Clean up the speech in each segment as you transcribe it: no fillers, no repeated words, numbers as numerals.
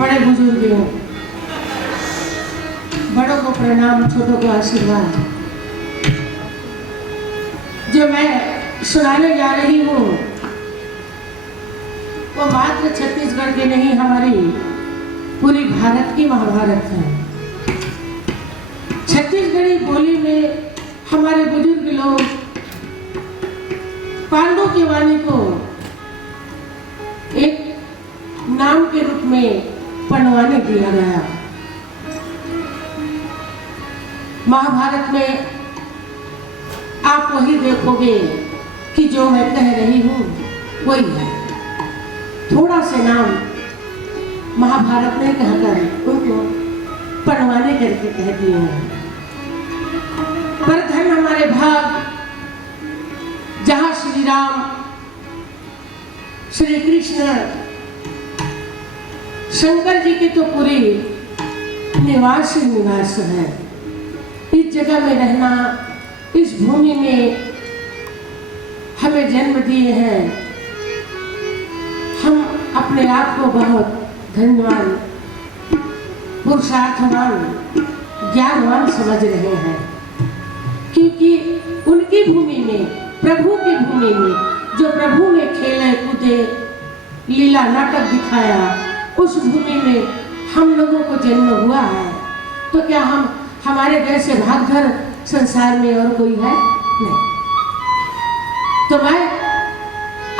बड़े बुजुर्गों, बड़ों को प्रणाम, छोटों को आशीर्वाद। जो मैं सुनाने जा रही हूँ वो मात्र छत्तीसगढ़ की नहीं, हमारी पूरी भारत की महाभारत है। छत्तीसगढ़ी बोली में हमारे बुजुर्ग लोग पांडु की वाणी को एक नाम के रूप में पनवाने दिया गया। महाभारत में आप वही देखोगे कि जो मैं कह रही हूँ वही है। थोड़ा से नाम महाभारत में कहकर उनको पनवाने करके कह दिए हैं। पर धन हमारे भाग, जहाँ श्री राम, श्री कृष्ण, शंकर जी की तो पूरी निवास ही निवास है। इस जगह में रहना, इस भूमि में हमें जन्म दिए हैं। हम अपने आप को बहुत धन्यवान, पुरुषार्थवान, ज्ञानवान समझ रहे हैं, क्योंकि उनकी भूमि में, प्रभु की भूमि में, जो प्रभु ने खेले कूदे लीला नाटक दिखाया, उस भूमि में हम लोगों को जन्म हुआ है। तो क्या हम हमारे जैसे भागधर संसार में और कोई है? नहीं। तो मैं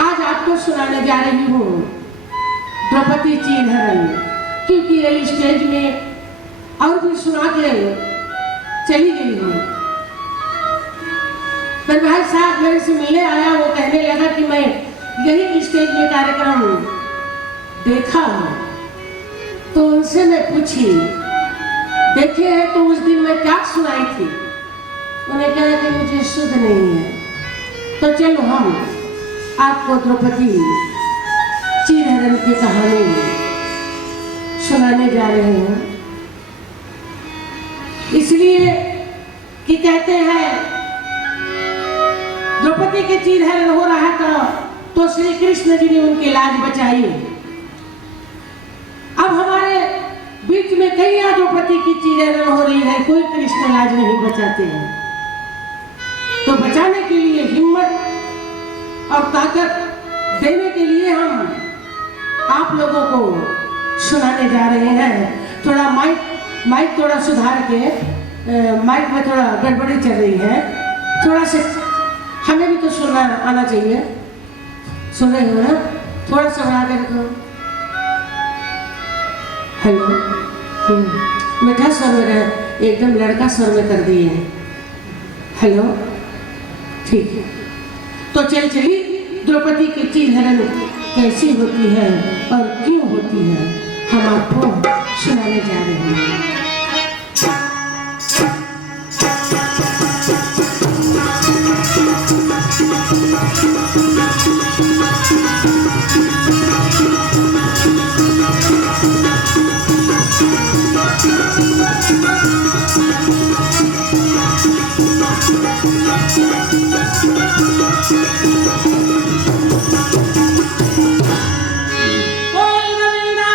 आज आपको सुनाने जा रही हूँ द्रौपदी चीरहरण, क्योंकि ये स्टेज में और भी सुना के चली गई हूँ। पर भाई साहब मेरे से मिलने आया, वो कहने लगा कि मैं यही स्टेज में कार्यक्रम देखा हूँ। तो उनसे मैं पूछी, देखे हैं तो उस दिन मैं क्या सुनाई थी? उन्हें कहा कि मुझे शुद्ध नहीं है। तो चलो हम आपको द्रौपदी चीरहरण की कहानी सुनाने जा रहे हैं। इसलिए कि कहते हैं द्रौपदी के चीरहरण हो रहा था तो श्री कृष्ण जी ने उनकी लाज बचाई। अब हमारे बीच में कई द्रौपदी की चीरहरण हो रही है, कोई कृष्ण लाज नहीं बचाते हैं। तो बचाने के लिए हिम्मत और ताकत देने के लिए हम आप लोगों को सुनाने जा रहे हैं। थोड़ा माइक थोड़ा सुधार के, माइक में थोड़ा गड़बड़ी चल रही है, थोड़ा से हमें भी तो सुनना आना चाहिए। सुन रहे हो ना? थोड़ा सा बढ़ा कर रखो। हेलो, मीठा स्वर में रहे, एकदम लड़का स्वर में कर दिए हैं। हेलो, ठीक है। तो चली द्रौपदी की चीरहरण कैसी होती है और क्यों होती है, हम आपको सुनाने जा रहे हैं। बोल गोविंदा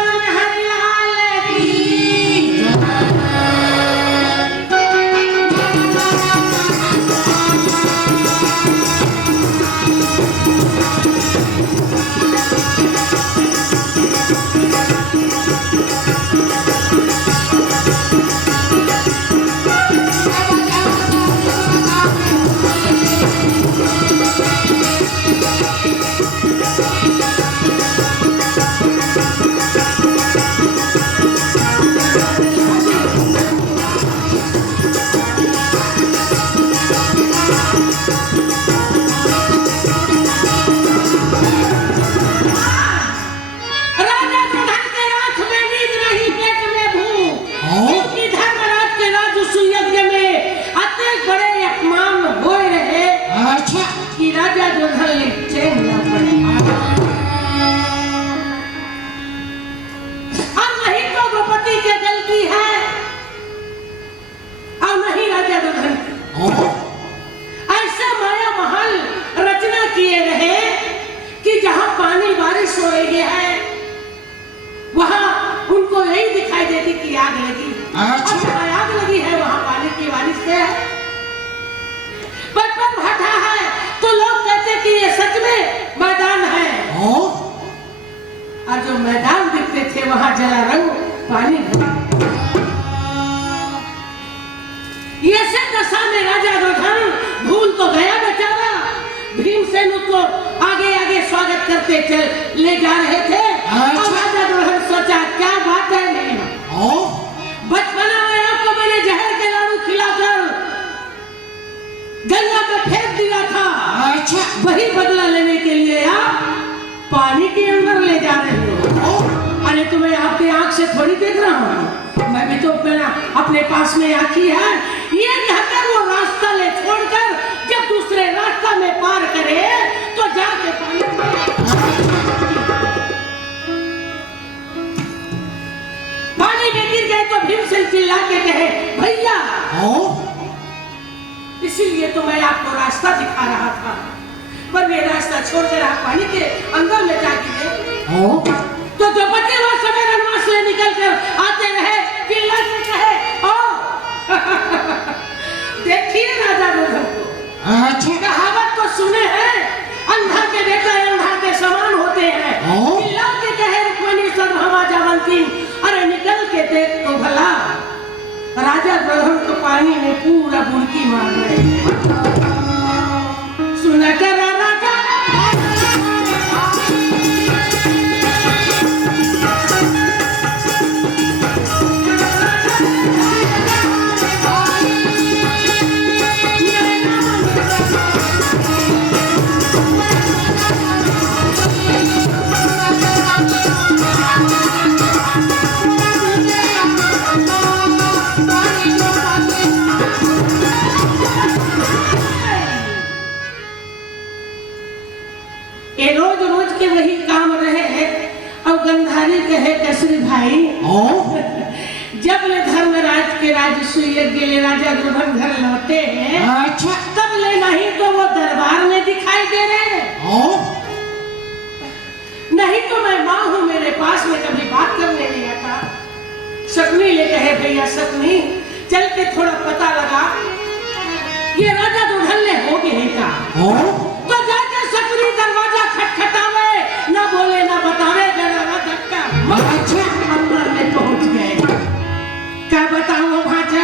की आग लगी। और जहाँ आग लगी है वहाँ पानी की बारिश है। बचपन हटा है तो लोग कहते कि ये सच में मैदान है। और जो मैदान दिखते थे वहाँ जला रंग पानी भरा। ये सब दशा में राजा दुर्योधन भूल तो गया बेचारा। भीमसेन उसको आगे आगे स्वागत करते चल ले जा रहे थे। और राजा दुर्योधन सोचा क्या बात है नहीं बचपना में आपको मैंने जहर के लाडू खिलाकर गंगा में फेंक दिया था। वही बदला लेने के लिए आप पानी के अंदर ले जा रहे हो। अरे तुम्हें आपकी आंख से थोड़ी देख रहा हूँ, मैं भी तो अपने पास में आंखी है। ये कहकर वो रास्ता ले छोड़कर जब दूसरे रास्ता में पार करे तो जाके पानी में गिर गए तो भीमसेन चिल्ला के कहे भैया। इसीलिए तो मैं आपको रास्ता दिखा रहा था, पर ये रास्ता छोड़कर आप पानी के अंदर ले जाके तो द्रौपदी वहां समय वनवास से निकल कर आते रहे चिल्ला के कहे देखिए राजा दुर्योधन को कहावत तो सुने हैं, अंधा के बेटा अंधा के समान होते हैं। चिल्ला के कहे रुक्मिणी सर्वभौमा जावंती, अरे निकल के देख तो भला। राजा दुर्योधन को पानी में पूरा बुड़की मार रहे सुना कर राजा गंधारी कहे कसरी भाई जब ले धर्मराज के राजस्व यज्ञ ले राजा दुर्योधन घर लौटे हैं तब ले नहीं तो वो दरबार में दिखाई दे रहे नहीं तो मैं माँ हूँ, मेरे पास में कभी बात करने नहीं आता। सकनी ले कहे भैया सकनी चल के थोड़ा पता लगा ये राजा दुर्योधन ले हो गए का तो जाके सकनी दरवाजा खटखटावे ना बोले ना बतावे अंदर में पहुंच गए। क्या बताओ भाजा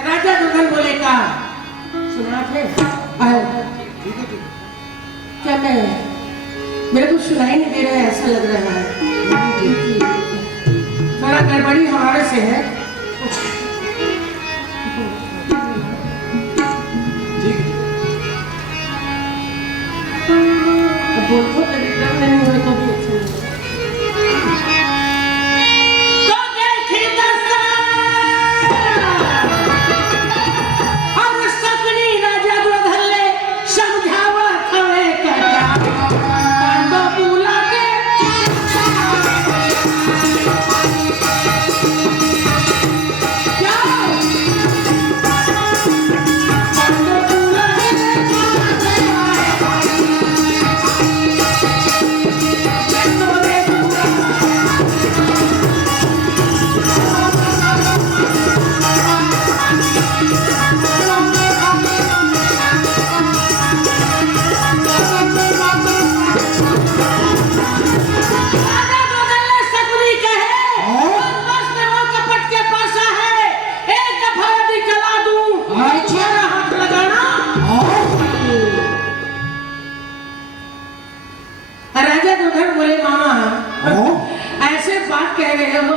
राजा दुर्योधन बोले का सुना थे क्या मैं मेरे को सुनाई नहीं दे रहा है, ऐसा लग रहा है थोड़ा गड़बड़ी हमारे से है। बोलते नहीं हुए तो भी अच्छा कह रहे हो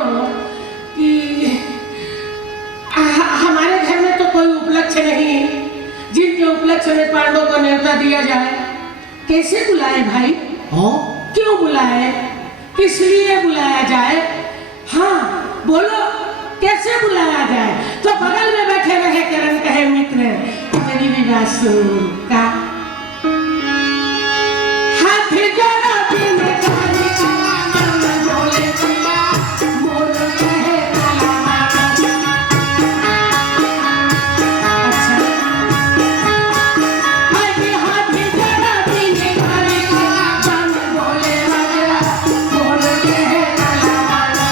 कि हमारे घर में तो कोई उपलक्ष्य नहीं, जिनके उपलक्ष्य में पांडवों को न्योता दिया जाए, कैसे बुलाए भाई? क्यों बुलाए, किस लिए बुलाया जाए? हाँ बोलो, कैसे बुलाया जाए? तो बगल में बैठे रहे करण कहे मित्र, मेरी भी बात सुन का। हाथ जोड़ा बिन काली काला बोले पिया, मोर कहे काला माला। अच्छा, हाथ जोड़ा बिन काली काला बोले पिया, मोर कहे काला माला।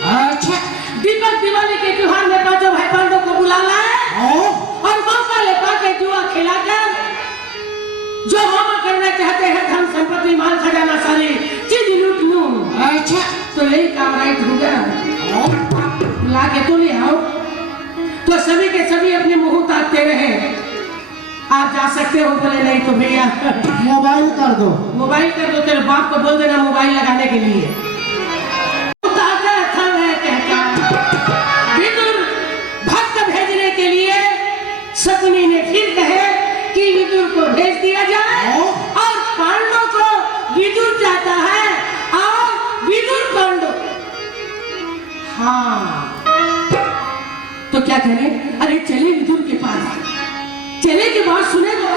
अच्छा, दीपक दिवाली के त्योहार में पांचों भाई पांडवों को बुलाना है और मौका लेकर के जुआ खिलाकर जो मामा करना चाहते हैं, धन संपत्ति माल खजाना सारी चीज लूट लूं। अच्छा, तो यही काम राइट हो गया। बुला के तो ले आओ, तो सभी के सभी अपने मुंह ताकते रहे। आप जा सकते हो, बोले नहीं तो भैया मोबाइल कर दो, मोबाइल कर दो, तेरे बाप को बोल देना मोबाइल लगाने के लिए। शकुनी ने फिर कहे कि विदुर को भेज दिया जाए और पांडवों को विदुर जाता है और विदुर पांडव। हाँ, तो क्या करें? अरे चले विदुर के पास, चले के बाद सुने तो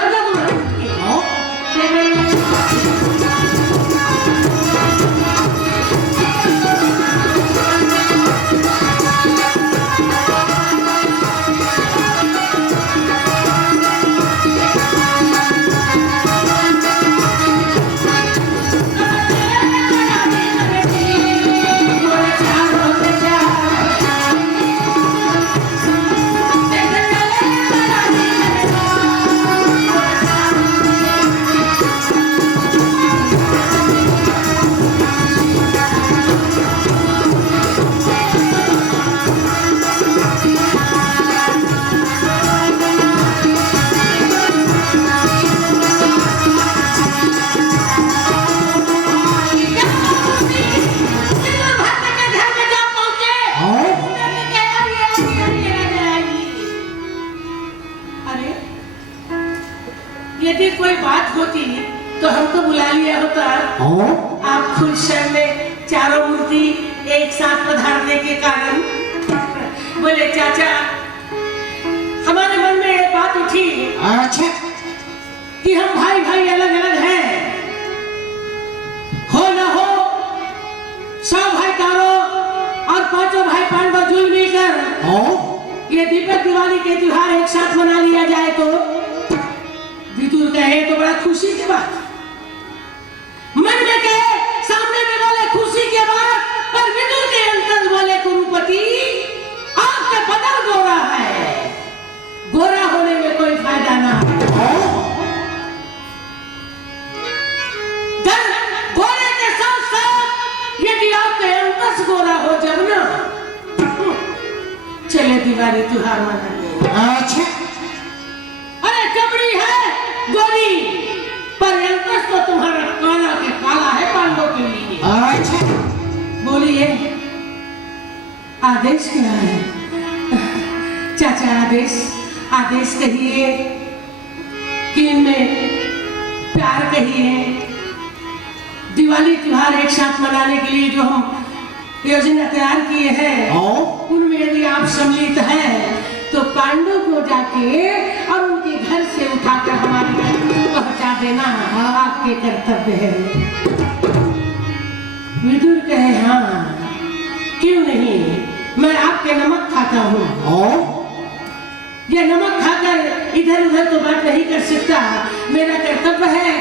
यदि कोई बात होती तो हमको बुला लिया होता। आप खुद शर्म में चारों मूर्ति एक साथ पधारने के कारण बोले चाचा, हमारे मन में एक बात उठी। अच्छा, कि हम भाई भाई अलग अलग हैं, हो न हो 100 भाई तारो और 5 भाई पांडव जुल मिलकर ये दीपक दिवाली के त्योहार एक साथ मना लिया जाए तो विदुर कहे तो बड़ा खुशी की बात, मन में कहे सामने में बोले खुशी की बात, पर विदुर के अंतर बोले कुरुपति आपका बदल गोरा है, गोरा होने में कोई फायदा ना। गोरे के साथ साथ यदि आपके अंतस गोरा हो जब ना, चले दिवाली त्योहार मनाने। अच्छा, अरे चमड़ी है गोरी, पर अंतस तो तुम्हारा काला के काला है पांडवों के लिए। अच्छा, बोलिए आदेश क्या है? चाचा आदेश, आदेश कहिए कि इनमें प्यार कहिए। दिवाली त्योहार एक साथ मनाने के लिए जो हम योजना तैयार किए हैं, उनमें यदि आप सम्मिलित हैं तो पांडव को जाके और उनके घर से उठाकर हमारे घर पहुंचा देना आपके कर्तव्य है। विदुर कहे हाँ, क्यों नहीं, मैं आपके नमक खाता हूँ। ये नमक खाकर इधर उधर तो बात नहीं कर सकता। मेरा कर्तव्य है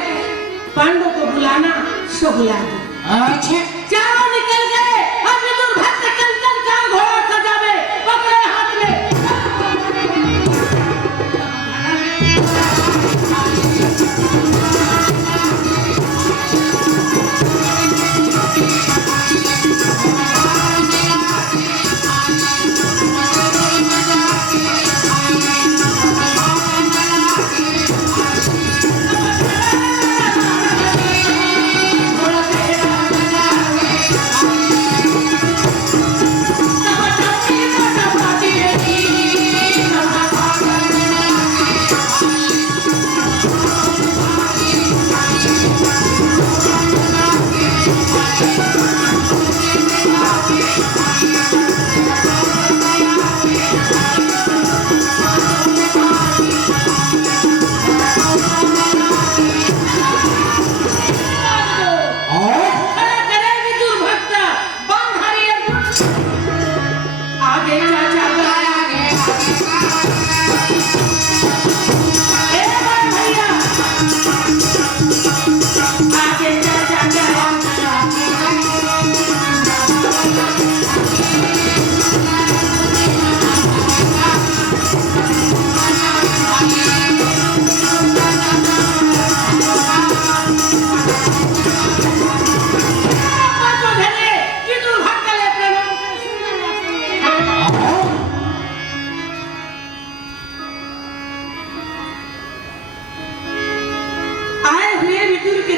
पांडवों को बुलाना, सो बुला दो। अच्छा चारों निकल गए। अब विदुर भक्त चल चल चार घोड़ा सजावे, पकड़े हाथ में।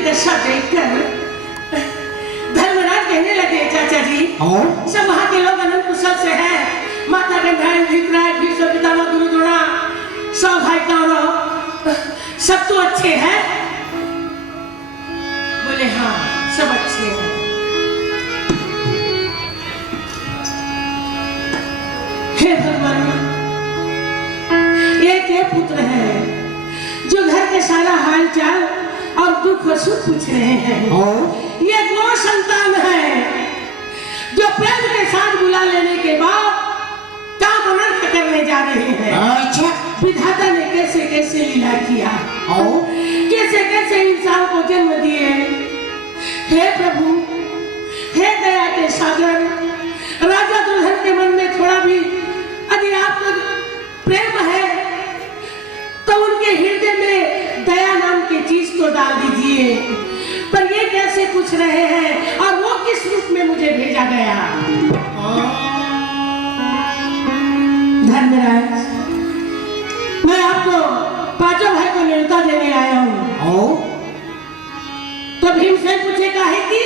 दशा देखकर धर्मराज कहने लगे, चाचा जी सब वहां के लोग अनंत कुशल से हैं। माता गंधारी, धृतराज, भीष्म पितामह, गुरु द्रोणा, सब भाई कौरव सब तो अच्छे हैं। बोले हाँ सब अच्छे हैं। हे भगवान, एक पुत्र है जो घर के सारा हाल चाल और दुख और सुख पूछ रहे हैं। ये वो संतान है जो प्रेम के साथ बुला लेने के बाद काम अनर्थ करने जा रहे हैं। अच्छा विधाता ने कैसे कैसे लीला किया, कैसे कैसे इंसान को जन्म दिए। हे प्रभु, हे दया के सागर, राजा दुल्हन के मन में थोड़ा भी यदि आपको प्रेम है तो उनके हृदय में दया नाम की चीज तो डाल दीजिए। पर ये कैसे पूछ रहे हैं और वो किस रूप में मुझे भेजा गया? धर्मराज, मैं आपको पांचों भाई को न्योता देने आया हूँ। तो भीमसेन पूछे काहे की?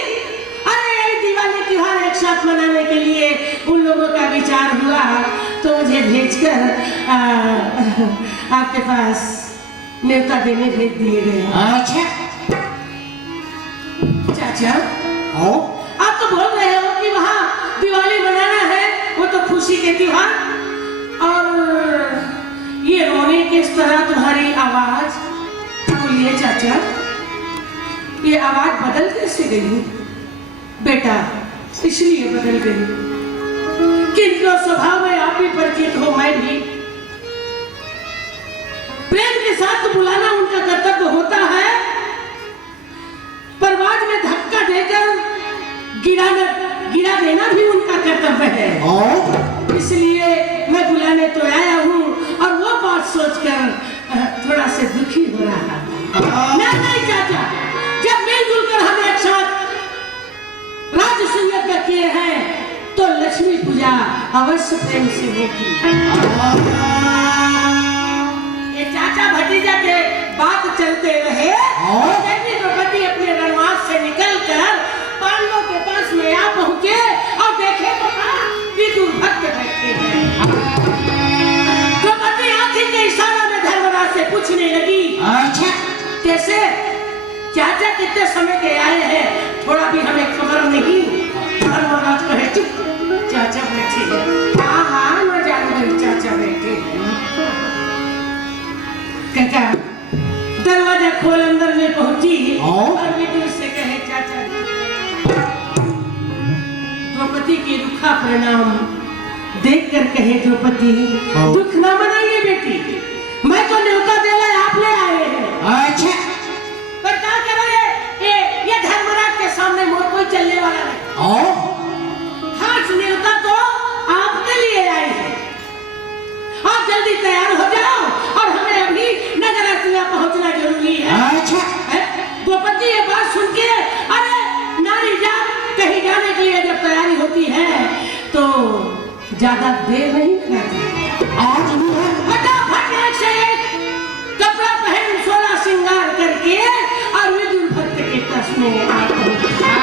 अरे दिवाली त्योहार एक साथ मनाने के लिए उन लोगों का विचार हुआ तो मुझे भेजकर आपके पास न्योता देने भेज दिए गए। अच्छा चाचा, आप तो बोल रहे हो कि वहाँ दिवाली मनाना है, वो तो खुशी के त्योहार, और ये रोने किस तरह तुम्हारी आवाज? बोलिए चाचा, ये आवाज बदल कैसे गई? बेटा इसलिए बदल गई कि इनका स्वभाव में आप भी परिचित हो, मैं भी। प्रेम के साथ बुलाना उनका कर्तव्य होता है, पर बाद में धक्का देकर गिरा देना भी उनका कर्तव्य है। इसलिए मैं बुलाने तो आया हूँ और वो बात सोचकर थोड़ा से दुखी हो रहा है। नहीं चाचा, जब मिलजुल कर हम एक साथ राजसूय यज्ञ किए हैं तो लक्ष्मी पूजा अवश्य प्रेम से होगी। ये चाचा भतीजा के बात चलते रहे। देवी द्रौपदी अपने वनवास से निकलकर पांडवों के पास में आ पहुंचे और देखे तो विदुर भक्त बैठे हैं। द्रौपदी आंखी के इशारा में धर्मराज से पूछने लगी, अच्छा कैसे चाचा कितने समय के आए हैं, थोड़ा भी हमें खबर नहीं। धर्मराज कहे चुप, चाचा बैठे हैं। हाँ हाँ मैं जान गई, चाचा बैठे हैं। काका दरवाजा खोल, अंदर में पहुंची और विदुर से कहे, चाचा द्रौपदी की रुखा प्रणाम देखकर कहे, द्रौपदी दुख ना मनाइए बेटी, मैं तो न्योता जल्दी तैयार हो जाओ और हमें अभी नगर असिया पहुंचना जरूरी है। अच्छा गोपति ये बात सुन के अरे नारी जात कहीं जाने के लिए जब तैयारी होती है तो ज्यादा देर नहीं लगती। आज भी है फटाफट एक से एक कपड़ा पहन 16 श्रृंगार करके और विदुर भक्त के कस में आ पहुंचा।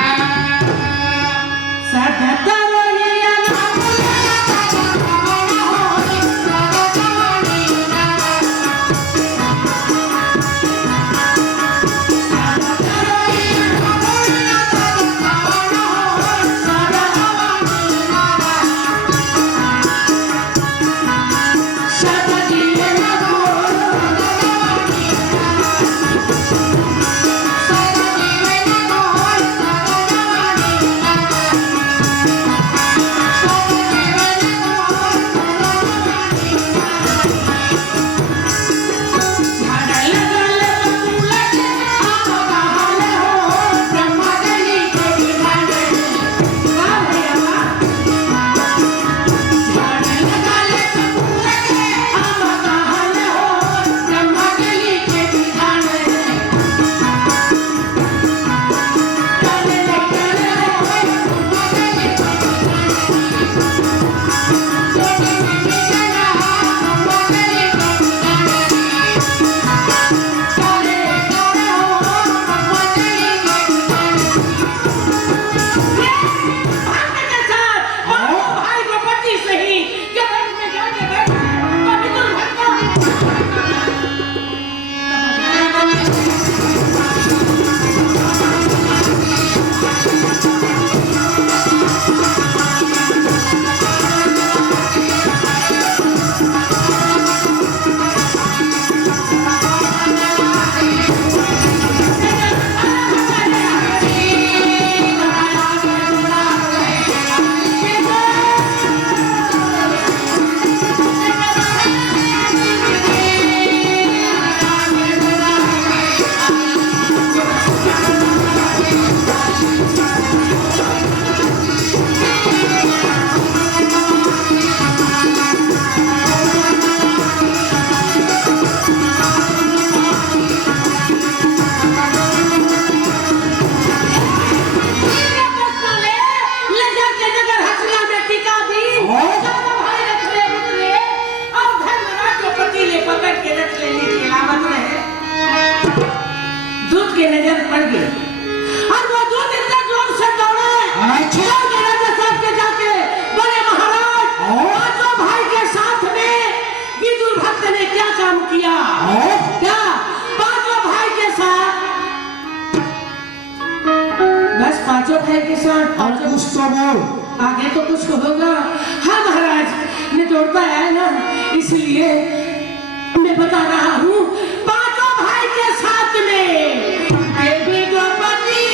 पांचों भाई के साथ कुछ तो बोल आगे तो कुछ होगा। हाँ महाराज निचोड़ता है ना इसलिए मैं बता रहा हूँ। पांचों भाई के साथ में देवी द्रौपदी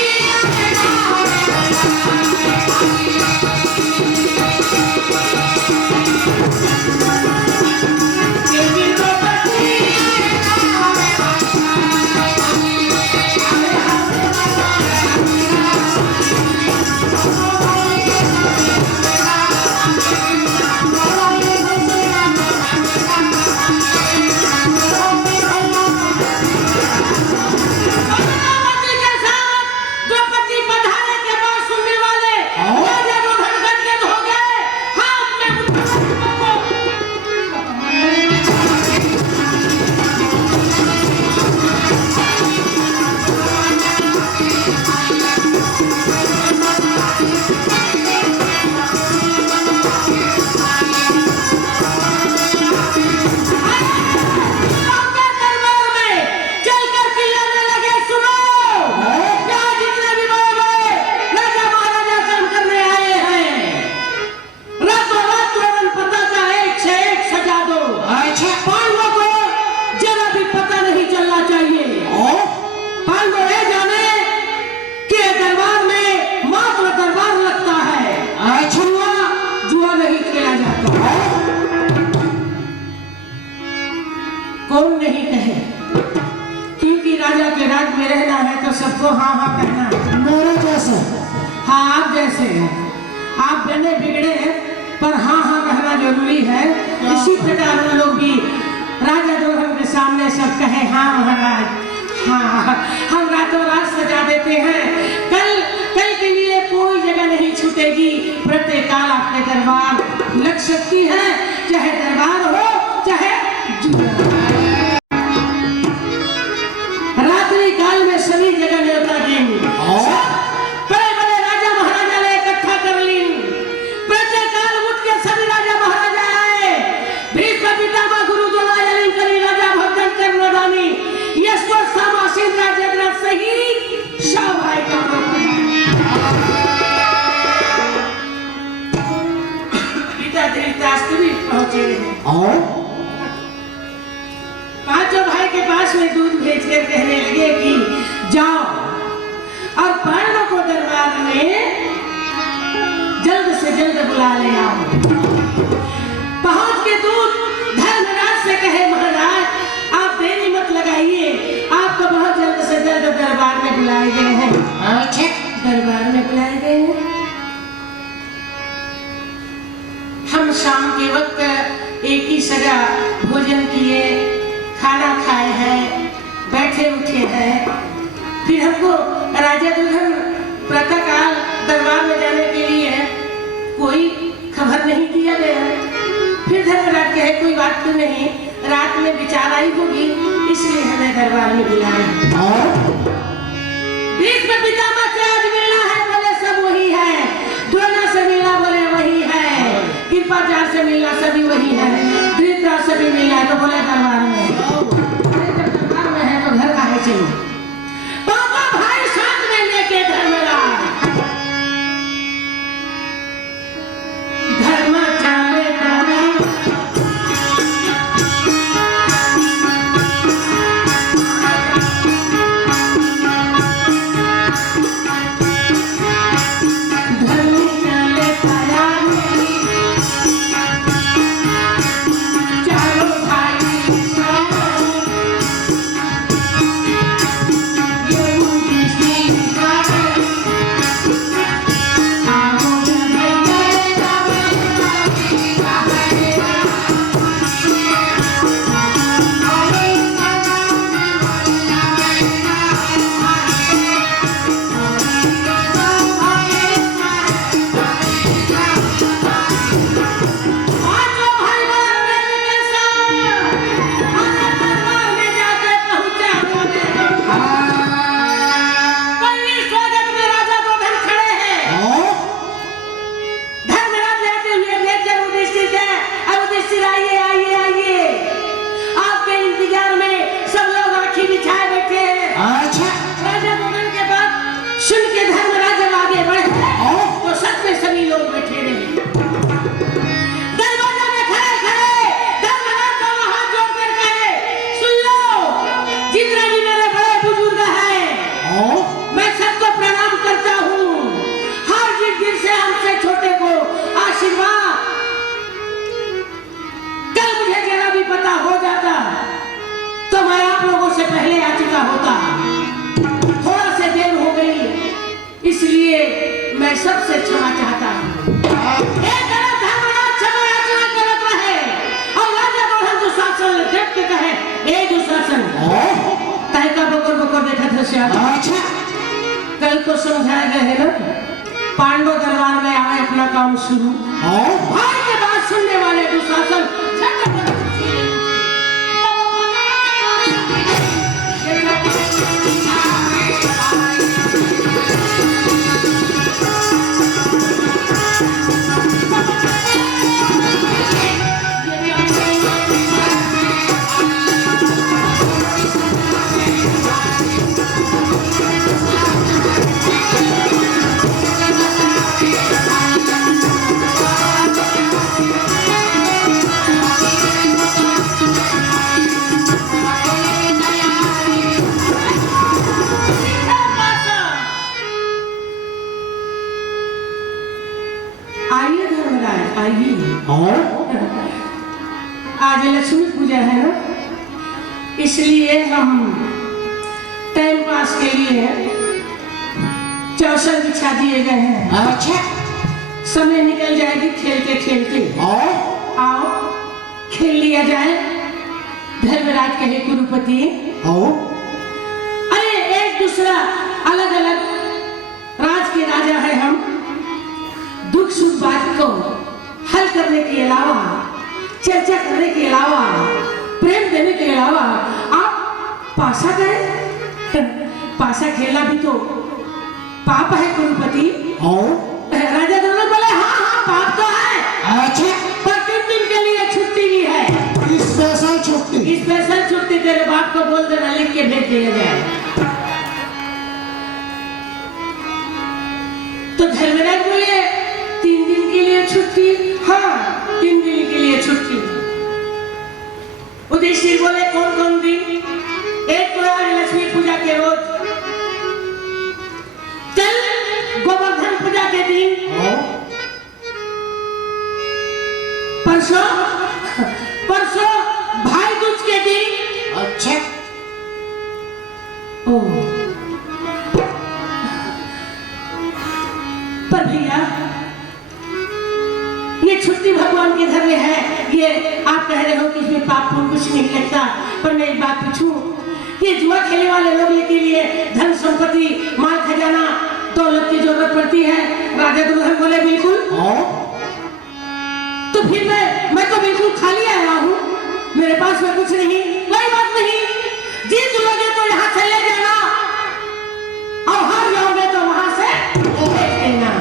कौन नहीं कहे, क्योंकि राजा के राज में रहना है तो सबको हाँ हाँ कहना है। मेरे जैसे हाँ आप जैसे हैं, आप बने बिगड़े हैं पर हाँ हाँ कहना जरूरी है। इसी प्रकार उन लोग भी हाँ, हम रातों रात सजा देते हैं। कल के लिए कोई जगह नहीं छूटेगी। प्रत्येक काल आपके दरबार लग सकती है, चाहे दरबार हो चाहे जुआ। रात्रि काल में सभी जगह न्योता देंगे। बड़े बड़े राजा महाराजा ने इकट्ठा कर ली। प्रत्येक काल उठ के सभी राजा महाराजा आए। भीष्म पितामह गुरु द्रोणाचार्य करी राजा भद्रन कर्णदानी यशवंत सामासीन राजेंद्र सहित सब भाई का पिता धृतराष्ट्र भी पहुंचे हैं। पांचों भाई के पास में दूध भेजकर कहने लगे कि जाओ और पांडवों को दरबार में जल्द से जल्द बुला ले आओ। पहुंच के दूध धर्मराज से कहे महाराज आप देरी मत लगाइए, आपको बहुत जल्द से जल्द दरबार में बुलाए गए हैं। अच्छा, दरबार में बुलाए गए हैं। हम शाम के वक्त एक ही जगह भोजन किए, खाना खाए हैं, बैठे उठे हैं। फिर हमको राजा दुल्हन प्रातःकाल दरबार में जाने के लिए कोई खबर नहीं दिया गया। फिर धर्मराज कहे कोई बात तो नहीं, रात में विचार आई होगी इसलिए हमें दरबार में बुलाया। भीष्म पितामह से आज मिलना है, बोले सब वही है। द्रोण से मिलना, बोले वही है। कृपाचार्य से मिलना, सभी वही है। धृतराष्ट्र से भी मिलना है तो बोले दरबार में। जब दरबार में है तो घर काहे चलो। पापा भाई साथ में लेके धर्मराज धर्माचार्य मैं सबसे क्षमा चाहता हूँ। कल को समझाया गया है ना, पांडव दरबार में आए अपना काम शुरू। भाई के बात सुनने वाले दुशासन आज लक्ष्मी पूजा है ना, इसलिए हम टाइम पास के लिए चौसर बिछा दिए गए हैं। अच्छा, समय निकल जाएगी खेलते खेलते। आओ खेल लिया जाए। धर्मराज कहे गुरुपति दूसरा अलग अलग राज के राजा है हम। दुख सुख बात को हल करने के अलावा, चर्चा करने के अलावा, प्रेम देने के अलावा आप पासा गए। पासा खेलना भी तो पाप है कुरुपति। राजा दोनों बोले हाँ हाँ पाप तो है। अच्छा, पर 3 दिन के लिए छुट्टी भी है। स्पेशल छुट्टी। स्पेशल छुट्टी तेरे बाप को बोल देना, लिख के भेज दिया जाए। तो धर्मराज बोले 3 दिन के लिए छुट्टी। हाँ 3 दिन के लिए छुट्टी। उदयशीर बोले कौन कौन दिन? एक तो आज लक्ष्मी पूजा के रोज, कल गोवर्धन पूजा के दिन, परसों भाई दूज के दिन। अच्छा, ओ पर भैया ये छुट्टी भगवान के घर में है। ये आप कह रहे हो कि इसमें पाप पुण्य कुछ नहीं लगता, पर मैं एक बात पूछूं, ये जुआ खेलने वाले लोग के लिए धन संपत्ति माल खजाना दौलत की जरूरत पड़ती है। राजा दुल्हन बोले बिल्कुल। तो फिर मैं तो बिल्कुल खाली आया हूँ, मेरे पास में कुछ नहीं। कोई बात नहीं, जीत लोगे तो यहाँ से ले जाना और हार जाओगे तो वहां से भेज देना।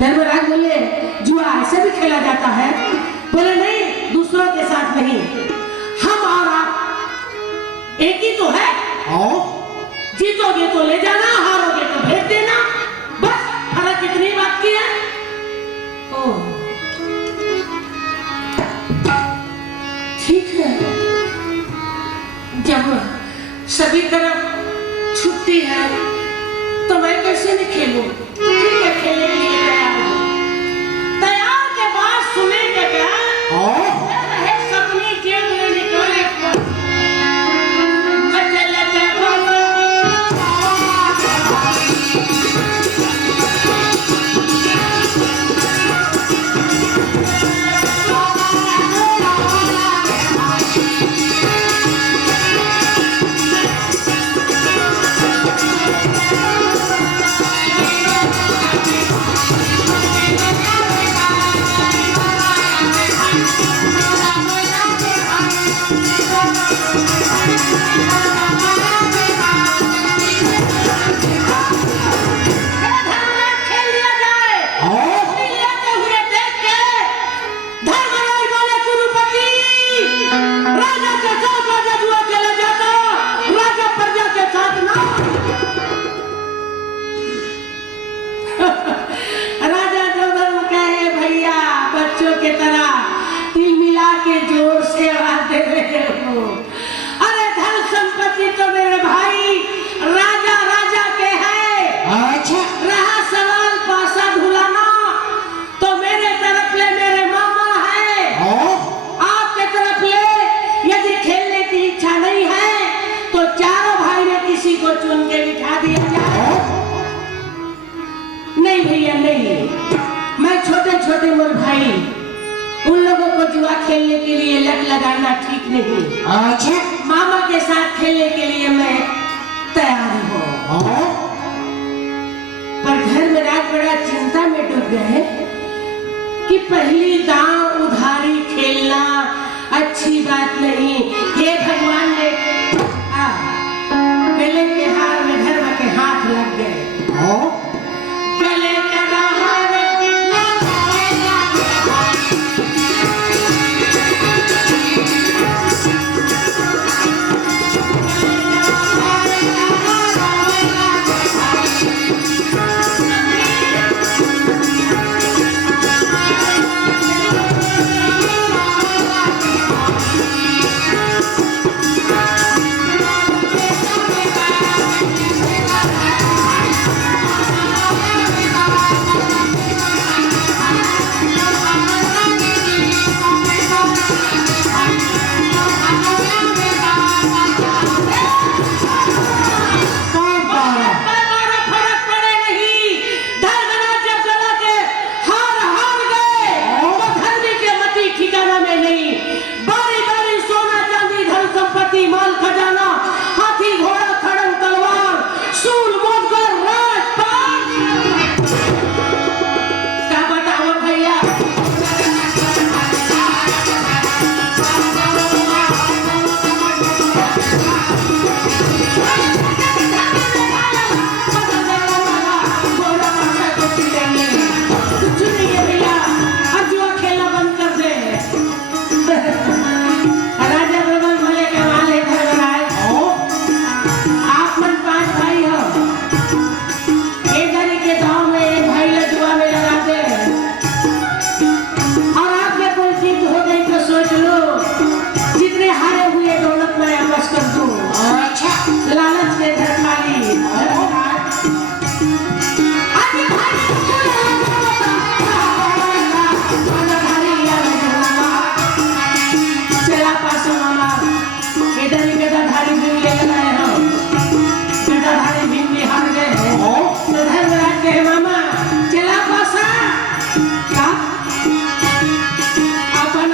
धर्मराज बोले जुआ ऐसे भी खेला जाता है? बोले नहीं, दूसरों के साथ नहीं, हम और आप एक ही तो है। जीतोगे तो ले जाना, हारोगे तो भेज देना, बस फर्क इतनी बात की है। ओ ठीक है, जब सभी तरफ छुट्टी है तो मैं कैसे नहीं खेलूं? ठीक है, खेलने के लिए तैयार हूं। तैयार के बाद सुने क्या सपनी जेब में निकाले छोटे मोर भाई, उन लोगों को जुआ खेलने के लिए लत लगाना ठीक नहीं। अच्छा, मामा के साथ खेलने के लिए मैं तैयार हूँ। पर घर में रात बड़ा चिंता में डूब गए कि पहली दांव उधारी खेलना अच्छी बात नहीं। हे भगवान ने गले के हार में धर्म के हाथ लग गए। गले का हार राजा प्रबल बोले के वाले धर्मराज आप मन 5 भाई हो, इधर के गांव में एक भाई लजुआ में लगा दे और आपके कोई जीत हो गई तो सोच लो जितने हारे हुए दौलत में वापस कर दूं। अच्छा लालच के घर खाली चला पासो मामा इधर ही गदाधारी भी ले लगाए हो, गदाधारी भी हार गए हैं तो धर्मराज के मामा चला पासा क्या अपन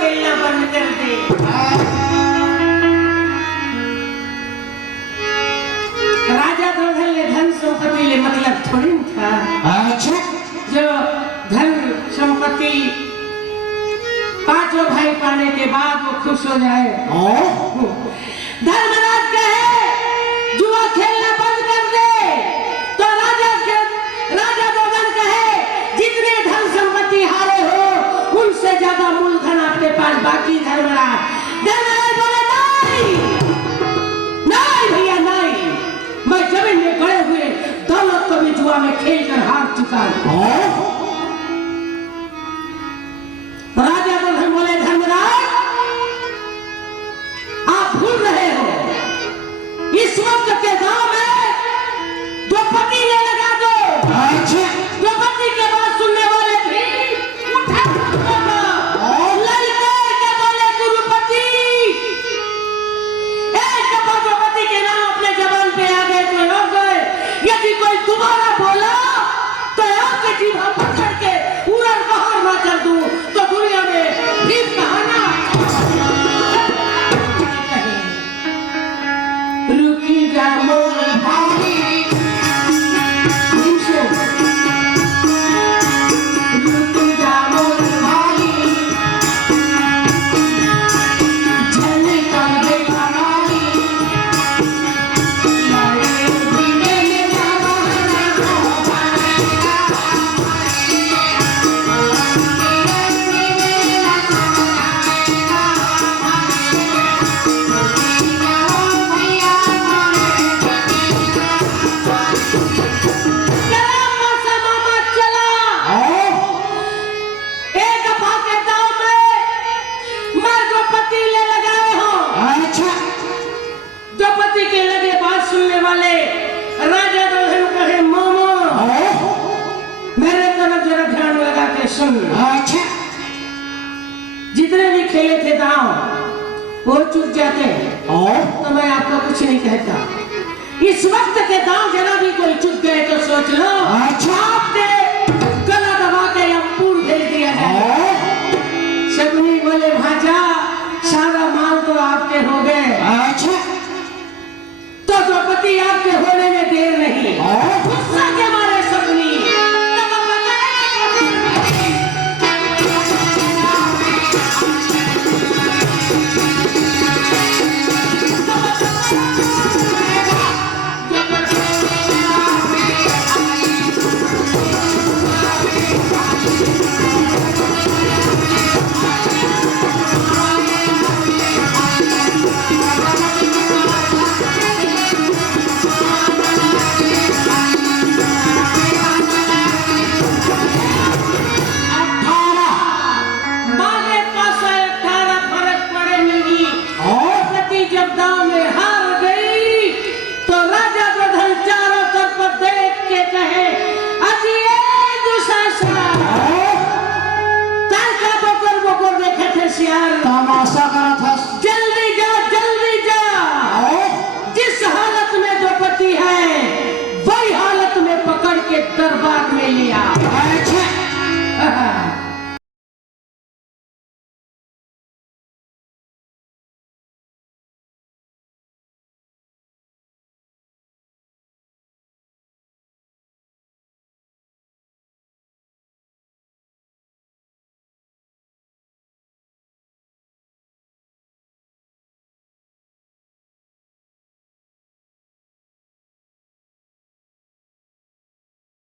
खेलना बंद कर दे। राजा दुर्धन ने धन संपत्ति ले मतलब थोड़ी था। अच्छा जो धन संपत्ति 5 भाई पाने के बाद वो खुश हो जाए। धर्मराज कहे जुआ खेलना बंद कर दे तो राजा दुर्धन कहे जितने धन संपत्ति हारे हो उनसे ज्यादा मूलधन आपके पास बाकी। धर्मराज बोले नहीं नहीं भैया नहीं, मैं जमीन में गड़े हुए दौलत को भी जुआ में खेल कर हार चुका हूं। राजा दुर्धन बोले धर्मराज आप भूल रहे हो इस वक्त के गांव में द्रौपदी ले लगा दो। अच्छा द्रौपदी के बात सुनने वाले भी उठा ललकार के बोले गुरुपति एक दफा द्रौपदी के नाम अपने जबान पे आ गए तो हो गए, यदि कोई दोबारा बोला तो आपके जीभ पकड़ के पूरा बाहर ना कर दूं तो दुनिया में फिर कहाना रुकी जा मोर भाई रुकी जा मोर भाई जल कर दे हमारी लाए बिने मेरा बहाना हो पाएगा द्रौपदी के लगे बात सुनने वाले राजा दुर्धन कहे मामा मेरे तरफ जरा ध्यान लगा के सुन। अच्छा जितने भी खेले थे दांव वो चूक जाते हैं तो मैं आपको कुछ नहीं कहता। इस वक्त के दांव जरा भी कोई चूक गए तो सोच लो आपने गला दबा के अंपुर भेज दिया जाए। शकुनी बोले भाजा सारा माल तो आपके हो गए। अच्छा तो द्रौपदी आपके होने में देर नहीं। गुस्सा के मारे शकुनी दरबार में ले आओ। अच्छा